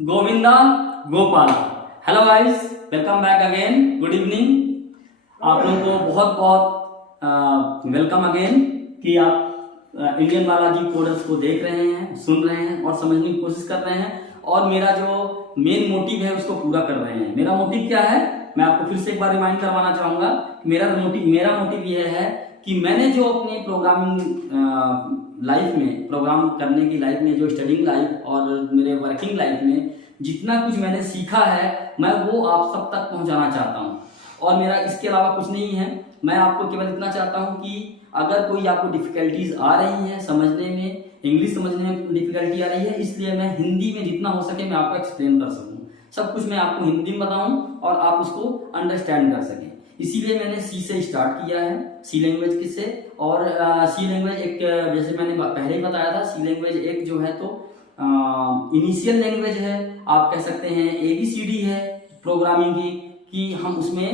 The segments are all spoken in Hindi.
Govinda Gopala. Hello guys, welcome back again, good evening. आप लोगों को बहुत बहुत वेलकम अगेन कि आप इंडियन बालाजी कोडर्स को देख रहे हैं, सुन रहे हैं और समझने की कोशिश कर रहे हैं और मेरा जो मेन मोटिव है उसको पूरा कर रहे हैं। मेरा मोटिव क्या है, मैं आपको फिर से एक बार रिमाइंड करवाना चाहूंगा। मेरा मोटिव यह है कि मैंने जो अपने प्रोग्रामिंग लाइफ में, प्रोग्राम करने की लाइफ में, जो स्टडिंग लाइफ और मेरे वर्किंग लाइफ में जितना कुछ मैंने सीखा है मैं वो आप सब तक पहुंचाना चाहता हूं। और मेरा इसके अलावा कुछ नहीं है। मैं आपको केवल इतना चाहता हूं कि अगर कोई आपको डिफिकल्टीज आ रही है समझने में, इंग्लिश समझने में डिफिकल्टी आ रही है, इसलिए मैं हिंदी में जितना हो सके मैं आपको एक्सप्लेन कर सकूं। सब कुछ मैं आपको हिंदी में बताऊं और आप उसको अंडरस्टैंड कर सकें। इसीलिए मैंने सी से स्टार्ट किया है, सी लैंग्वेज किससे। और सी लैंग्वेज एक, जैसे मैंने पहले ही बताया था, सी लैंग्वेज एक जो है तो इनिशियल लैंग्वेज है, आप कह सकते हैं ABCD है प्रोग्रामिंग की, कि हम उसमें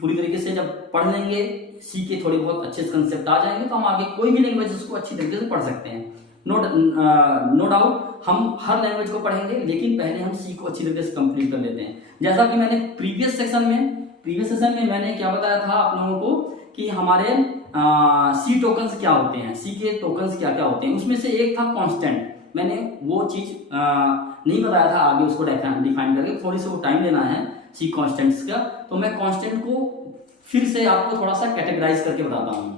पूरी तरीके से जब पढ़ लेंगे, सी के थोड़े बहुत अच्छे कंसेप्ट आ जाएंगे तो हम आगे कोई भी लैंग्वेज उसको अच्छी तरीके से पढ़ सकते हैं। नो डाउट हम हर लैंग्वेज को पढ़ेंगे, लेकिन पहले हम सी को अच्छी तरीके से कंप्लीट कर लेते हैं। जैसा कि मैंने प्रीवियस सेशन में मैंने क्या बताया था आप लोगों को कि हमारे सी टोकन्स क्या होते हैं, सी के टोकन्स क्या क्या होते हैं। उसमें से एक था कांस्टेंट। मैंने वो चीज नहीं बताया था, आगे उसको डिफाइन करके थोड़ी सी वो टाइम लेना है सी कांस्टेंट्स का। तो मैं कांस्टेंट को फिर से आपको थोड़ा सा कैटेगराइज करके बताता हूं।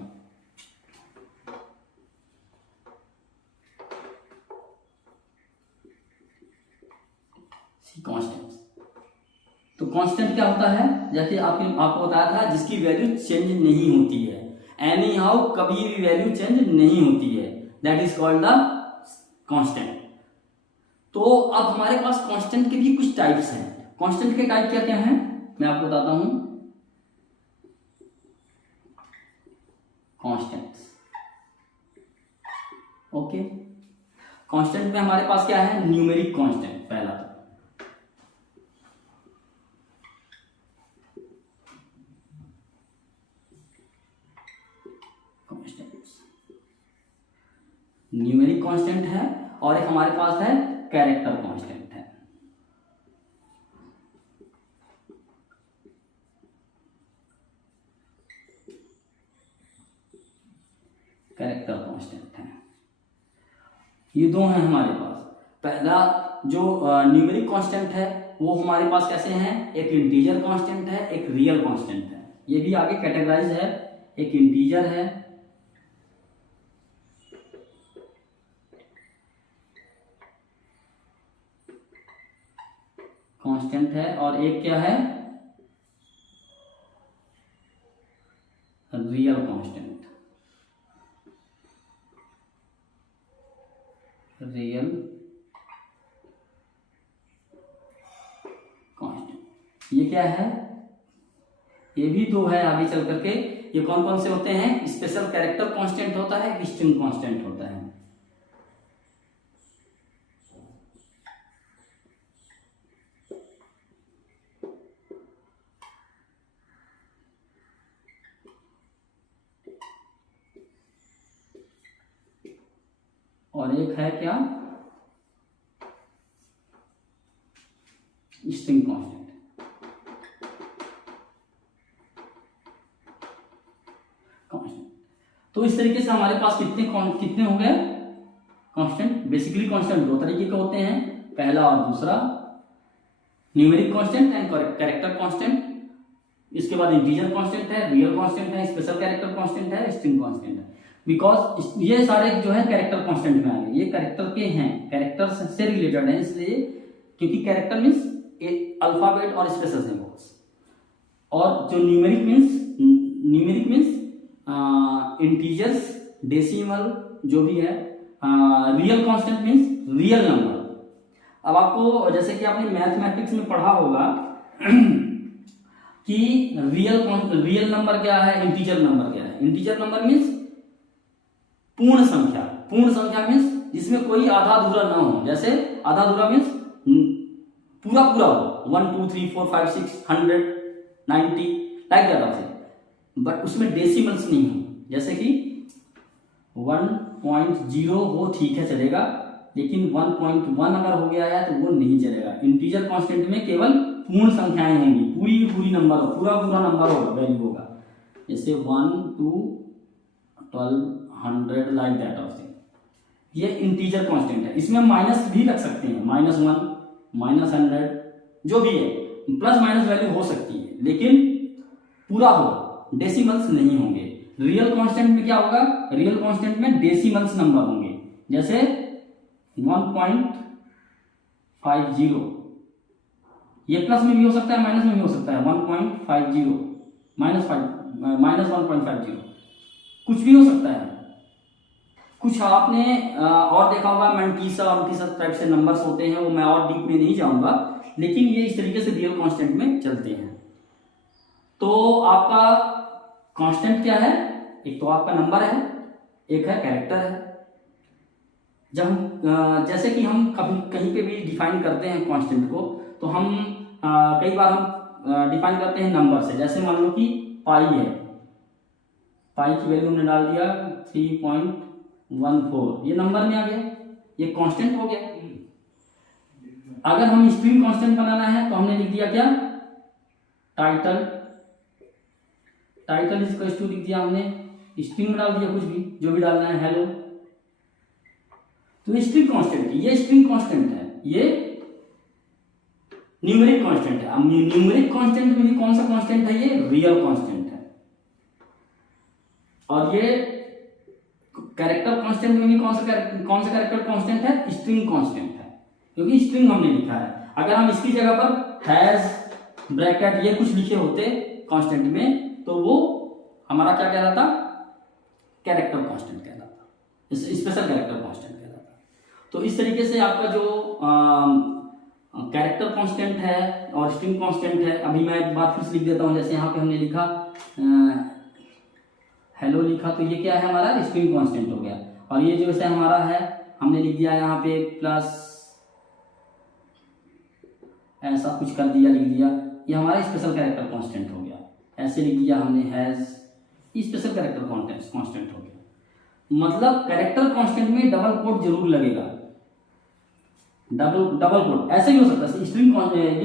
सी कांस्टेंट्स, तो कांस्टेंट क्या होता है, जैसे आपको बताया था, जिसकी वैल्यू चेंज नहीं होती है, एनी हाउ कभी भी वैल्यू चेंज नहीं होती है, that is called the constant. तो अब हमारे पास कांस्टेंट के भी कुछ टाइप्स हैं। कांस्टेंट के टाइप क्या क्या हैं मैं आपको बताता हूं। Constants, okay. कांस्टेंट में हमारे पास क्या है, न्यूमेरिक कांस्टेंट पहला। न्यूमेरिक कांस्टेंट है और एक हमारे पास है कैरेक्टर कांस्टेंट है। कैरेक्टर कांस्टेंट है, ये दो हैं हमारे पास। पहला जो न्यूमेरिक कांस्टेंट है वो हमारे पास कैसे हैं, एक इंटीजर कांस्टेंट है, एक रियल कांस्टेंट है। ये भी आगे कैटेगराइज है, एक इंटीजर है कांस्टेंट है, और एक क्या है, रियल कांस्टेंट। रियल कांस्टेंट ये क्या है, ये भी दो है आगे चल करके। ये कौन कौन से होते हैं, स्पेशल कैरेक्टर कांस्टेंट होता है, एक स्ट्रिंग कांस्टेंट होता है। और एक है क्या, स्ट्रिंग कांस्टेंट। तो इस तरीके से हमारे पास कितने हो गए कांस्टेंट। बेसिकली कांस्टेंट दो तरीके के होते हैं, पहला और दूसरा, numeric constant and character constant. इसके बाद इंटीजर कांस्टेंट है, रियल कांस्टेंट है, स्पेशल कैरेक्टर कांस्टेंट है, स्ट्रिंग कांस्टेंट है। बिकॉज ये सारे जो है कैरेक्टर कांस्टेंट में आ गए, ये कैरेक्टर के हैं, कैरेक्टर से रिलेटेड है, इसलिए क्योंकि कैरेक्टर मीन्स अल्फाबेट और स्पेशल सिंबल्स। और जो न्यूमेरिक मीन्स इंटीजर्स, डेसिमल जो भी है। Real constant means real number. अब आपको जैसे कि आपने मैथमेटिक्स में पढ़ा होगा कि रियल नंबर क्या है, इंटीजर नंबर क्या है। इंटीजर नंबर मीन्स पूर्ण संख्या मीन्स जिसमें कोई आधा अधूरा ना हो। जैसे आधा अधूरा मीन्स पूरा हो, 1 2 3 4 5 6 100 90 लाइक दैट से, बट उसमें डेसिमल्स नहीं हो। जैसे कि 1.0 हो, ठीक है चलेगा, लेकिन 1.1 अगर हो गया है तो वो नहीं चलेगा। इंटीजर कांस्टेंट में केवल पूर्ण संख्याएं होंगी, पूरी नंबर हो, पूरा नंबर होगा, वैल्यू होगा, जैसे 1 2 12 100 लाइक दैट ऑफ थिंग। ये इंटीजर कांस्टेंट है। इसमें हम माइनस भी रख सकते हैं, -1 -100 जो भी है, प्लस माइनस वैल्यू हो सकती है, लेकिन पूरा होगा, डेसिमल्स नहीं होंगे। रियल कांस्टेंट में क्या होगा, रियल कांस्टेंट में डेसिमल्स नंबर होंगे, जैसे 1.50, ये प्लस में भी हो सकता है, माइनस में भी हो सकता है, 1.50 -1.50, कुछ भी हो सकता है। कुछ आपने और देखा होगा, मैंटीसा टाइप से नंबर्स होते हैं, वो मैं और डीप में नहीं जाऊंगा, लेकिन ये इस तरीके से रियल कांस्टेंट में चलते हैं। तो आपका कांस्टेंट क्या है, एक तो आपका नंबर है, एक है कैरेक्टर है। जब हम जैसे कि हम कभी कहीं पे भी डिफाइन करते हैं कांस्टेंट को, तो हम कई बार हम डिफाइन करते हैं नंबर से। जैसे मान लो कि पाई है, पाई की वैल्यू हमने डाल दिया 3.14, ये नंबर में आ गया, ये कांस्टेंट हो गया। अगर हम स्ट्रिंग कांस्टेंट बनाना है तो हमने लिख दिया क्या, टाइटल इसको टू लिख दिया हमने, स्ट्रिंग में डाल दिया कुछ भी, जो भी डालना है, हेलो। तो स्ट्रिंग कांस्टेंट, ये स्ट्रिंग कांस्टेंट है, ये न्यूमेरिक कांस्टेंट है। अब न्यूमेरिक कांस्टेंट में भी कौन सा कांस्टेंट है, ये रियल कांस्टेंट है। और ये कैरेक्टर कांस्टेंट में भी कौन सा कैरेक्टर कांस्टेंट है, स्ट्रिंग कांस्टेंट है, क्योंकि स्ट्रिंग हमने लिखा है। अगर हम इसकी जगह पर हैज, ब्रैकेट, ये कुछ लिखे होते कांस्टेंट में, तो वो हमारा क्या कहलाता, कैरेक्टर कांस्टेंट कहलाता, स्पेशल कैरेक्टर कांस्टेंट कहलाता। तो इस तरीके से आपका जो कैरेक्टर कांस्टेंट है और स्ट्रिंग कांस्टेंट है, अभी मैं एक बार फिर से लिख देता हूं। जैसे यहाँ पे हमने लिखा हेलो लिखा, तो ये क्या है, हमारा स्ट्रिंग कांस्टेंट हो गया। और ये जो वैसे हमारा है, हमने लिख दिया यहाँ पे प्लस, ऐसा कुछ कर दिया, लिख दिया, ये हमारा स्पेशल कैरेक्टर कांस्टेंट हो गया। ऐसे लिख दिया हमने हैज, स्पेशल कैरेक्टर कांस्टेंट हो गया। मतलब कैरेक्टर कांस्टेंट में डबल कोट जरूर लगेगा, डबल कोट। ऐसे भी हो सकता है स्ट्रिंग,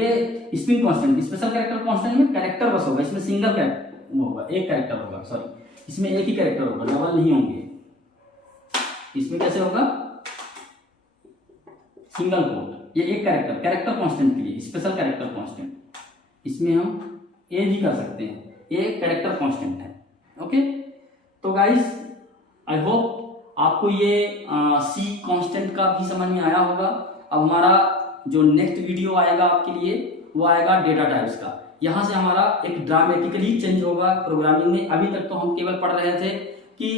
ये string constant, special character constant में कैरेक्टर बस होगा, इसमें सिंगल कैरेक्टर होगा, एक कैरेक्टर होगा, सॉरी, इसमें एक ही कैरेक्टर होगा, डबल नहीं होंगे। इसमें कैसे होगा, सिंगल कोट, ये एक कैरेक्टर कांस्टेंट के लिए स्पेशल कैरेक्टर कांस्टेंट, इसमें हम ए भी कर सकते हैं, ये कैरेक्टर कांस्टेंट है। ओके, तो गाइस आई होप आपको ये सी कांस्टेंट का भी समझ में आया होगा। अब हमारा जो नेक्स्ट वीडियो आएगा आपके लिए, वो आएगा डेटा टाइप्स का। यहाँ से हमारा एक ड्रामेटिकली चेंज होगा प्रोग्रामिंग में। अभी तक तो हम केवल पढ़ रहे थे कि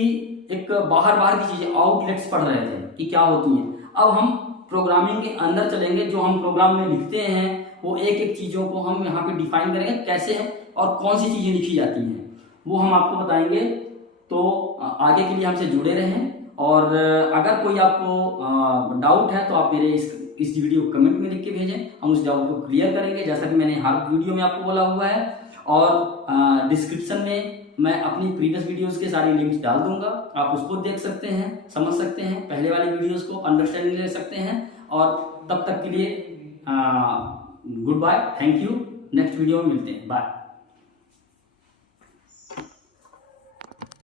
एक बाहर की चीजें, आउटलेट्स पढ़ रहे थे कि क्या होती हैं। अब हम प्रोग्रामिंग के अंदर चलेंगे, जो हम प्रोग्राम में लिखते हैं वो एक एक चीजों को हम यहाँ पे डिफाइन करेंगे, कैसे है और कौन सी चीजें लिखी जाती हैं वो हम आपको बताएंगे। तो आगे के लिए हमसे जुड़े रहें, और अगर कोई आपको डाउट है तो आप मेरे इस वीडियो को कमेंट में लिख के भेजें, हम उस डाउट को क्लियर करेंगे, जैसा कि मैंने हर वीडियो में आपको बोला हुआ है। और डिस्क्रिप्शन में मैं अपनी प्रीवियस वीडियोस के सारे लिंक्स डाल दूंगा, आप उसको देख सकते हैं, समझ सकते हैं, पहले वाली वीडियोस को अंडरस्टैंडिंग ले सकते हैं। और तब तक के लिए goodbye, thank you, next video में मिलते हैं, बाय।